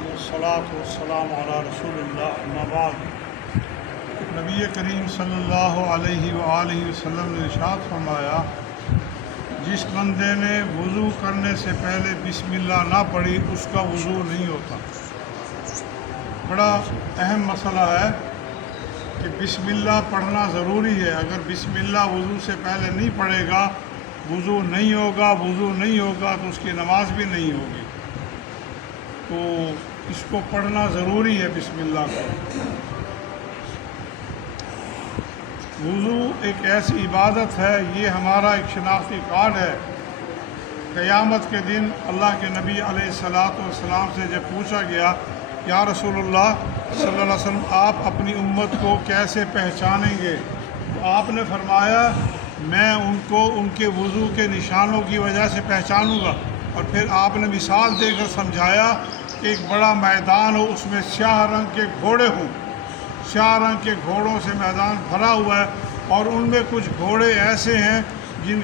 والصلاة والسلام علی رسول اللہ اما بعد۔ نبی کریم صلی اللہ علیہ وآلہ وسلم نے ارشاد فرمایا، جس بندے نے وضو کرنے سے پہلے بسم اللہ نہ پڑھی اس کا وضو نہیں ہوتا۔ بڑا اہم مسئلہ ہے کہ بسم اللہ پڑھنا ضروری ہے۔ اگر بسم اللہ وضو سے پہلے نہیں پڑھے گا وضو نہیں ہوگا تو اس کی نماز بھی نہیں ہوگی۔ تو اس کو پڑھنا ضروری ہے بسم اللہ کو۔ وضو ایک ایسی عبادت ہے، یہ ہمارا ایک شناختی کارڈ ہے۔ قیامت کے دن اللہ کے نبی علیہ السلام سے جب پوچھا گیا، یا رسول اللہ صلی اللہ علیہ وسلم آپ اپنی امت کو کیسے پہچانیں گے؟ تو آپ نے فرمایا، میں ان کو ان کے وضو کے نشانوں کی وجہ سے پہچانوں گا۔ اور پھر آپ نے مثال دے کر سمجھایا کہ ایک بڑا میدان ہو، اس میں سیاہ رنگ کے گھوڑے ہوں، سیاہ رنگ کے گھوڑوں سے میدان بھرا ہوا ہے، اور ان میں کچھ گھوڑے ایسے ہیں جن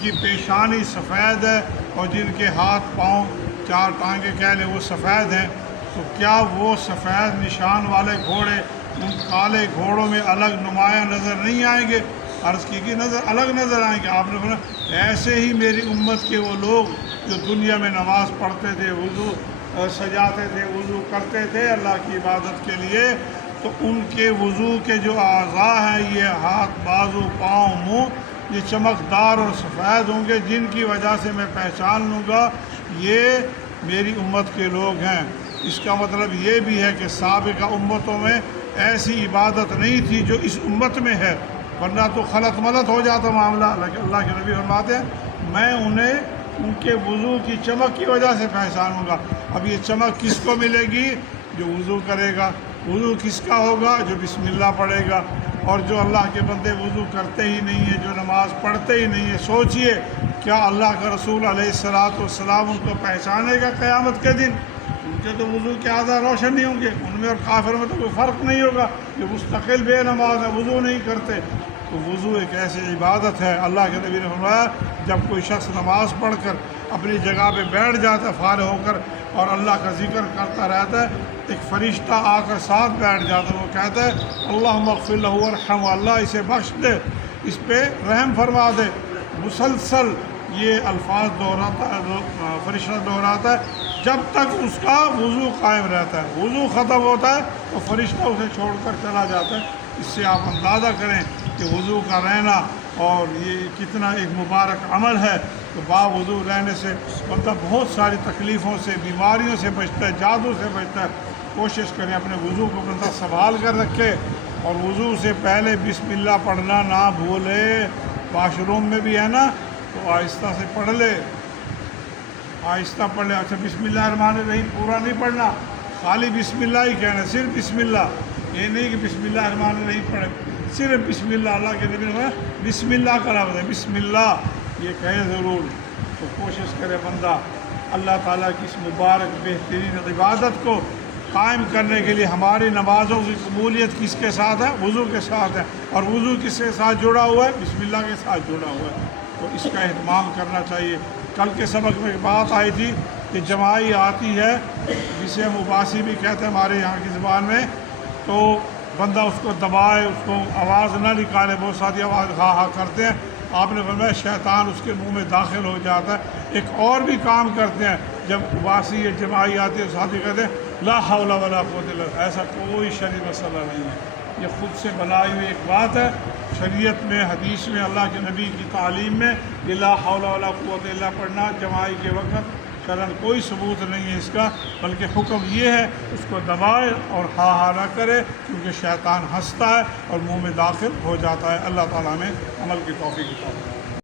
کی پیشانی سفید ہے اور جن کے ہاتھ پاؤں چار ٹانگیں کہہ لیں وہ سفید ہیں۔ تو کیا وہ سفید نشان والے گھوڑے ان کالے گھوڑوں میں الگ نمایاں نظر نہیں آئیں گے؟ عرض کی کہ الگ نظر آئیں گے۔ آپ نے فرمایا ایسے ہی میری امت کے وہ لوگ جو دنیا میں نماز پڑھتے تھے، وضو سجاتے تھے، وضو کرتے تھے اللہ کی عبادت کے لیے، تو ان کے وضو کے جو اعضاء ہیں، یہ ہاتھ، بازو، پاؤں، منہ، یہ چمکدار اور سفید ہوں گے، جن کی وجہ سے میں پہچان لوں گا یہ میری امت کے لوگ ہیں۔ اس کا مطلب یہ بھی ہے کہ سابقہ امتوں میں ایسی عبادت نہیں تھی جو اس امت میں ہے، ورنہ تو خلط ملط ہو جاتا معاملہ۔ اللہ کے نبی فرماتے ہیں میں انہیں ان کے وضو کی چمک کی وجہ سے پہچانوں گا۔ اب یہ چمک کس کو ملے گی؟ جو وضو کرے گا۔ وضو کس کا ہوگا؟ جو بسم اللہ پڑھے گا۔ اور جو اللہ کے بندے وضو کرتے ہی نہیں ہیں، جو نماز پڑھتے ہی نہیں ہیں، سوچئے کیا اللہ کا رسول علیہ السلام ان کو پہچانے گا قیامت کے دن؟ ان کے تو وضو کے اعضاء روشن نہیں ہوں گے، ان میں اور کافر میں تو کوئی فرق نہیں ہوگا، جو مستقل بے نماز ہے، وضو نہیں کرتے۔ تو وضو ایک ایسی عبادت ہے، اللہ کے نبی نے فرمایا جب کوئی شخص نماز پڑھ کر اپنی جگہ پہ بیٹھ جاتا ہے فارغ ہو کر اور اللہ کا ذکر کرتا رہتا ہے، ایک فرشتہ آ کر ساتھ بیٹھ جاتا ہے، وہ کہتا ہے اللہم اغفر لہ وارحمہ، اللہ اسے بخش دے، اس پہ رحم فرما دے۔ مسلسل یہ الفاظ دہراتا ہے، فرشتہ دہراتا ہے جب تک اس کا وضو قائم رہتا ہے۔ وضو ختم ہوتا ہے تو فرشتہ اسے چھوڑ کر چلا جاتا ہے۔ اس سے آپ اندازہ کریں کہ وضو کا رہنا اور یہ کتنا ایک مبارک عمل ہے۔ تو باوضو رہنے سے بندہ بہت ساری تکلیفوں سے، بیماریوں سے بچتا ہے، جادو سے بچتا ہے۔ کوشش کریں اپنے وضو کو بندہ سنبھال کر رکھے، اور وضو سے پہلے بسم اللہ پڑھنا نہ بھولے۔ واش روم میں بھی ہے نا تو آہستہ سے پڑھ لے، آہستہ پڑھ لے۔ اچھا بسم اللہ الرحمن الرحیم پورا نہیں پڑھنا، خالی بسم اللہ ہی کہنا، صرف بسم اللہ، یہ نہیں کہ بسم اللہ الرحمن الرحیم پڑھے، صرف بسم اللہ۔ اللہ کے نبی نے بسم اللہ کا لفظ ہے، بسم اللہ یہ کہے ضرور۔ تو کوشش کرے بندہ اللہ تعالیٰ کی اس مبارک بہترین عبادت کو قائم کرنے کے لیے۔ ہماری نمازوں کی قبولیت کس کے ساتھ ہے؟ وضو کے ساتھ ہے، اور وضو کس کے ساتھ جڑا ہوا ہے؟ بسم اللہ کے ساتھ جڑا ہوا ہے۔ تو اس کا اہتمام کرنا چاہیے۔ کل کے سبق میں ایک بات آئی تھی کہ جماعی آتی ہے جسے ہم اباسی بھی کہتے ہیں ہمارے یہاں کی زبان میں، تو بندہ اس کو دبائے، اس کو آواز نہ نکالے، بہت ساری آواز ہا ہا کرتے ہیں۔ آپ نے فرمایا شیطان اس کے منہ میں داخل ہو جاتا ہے۔ ایک اور بھی کام کرتے ہیں، جب اباسی یا جماعی آتی ہے ساتھی کہتے ہیں لا حول ولا قوت الا باللہ، ایسا کوئی شرعی مسئلہ نہیں ہے، یہ خود سے بنائی ہوئی ایک بات ہے۔ شریعت میں، حدیث میں، اللہ کے نبی کی تعلیم میں یہ لا حول ولا قوت الا پڑھنا جماعی کے وقت شرعاً کوئی ثبوت نہیں ہے اس کا، بلکہ حکم یہ ہے اس کو دبائے اور ہا ہا نہ کرے، کیونکہ شیطان ہنستا ہے اور منہ میں داخل ہو جاتا ہے۔ اللہ تعالیٰ ہمیں عمل کی توفیق عطا فرمائے۔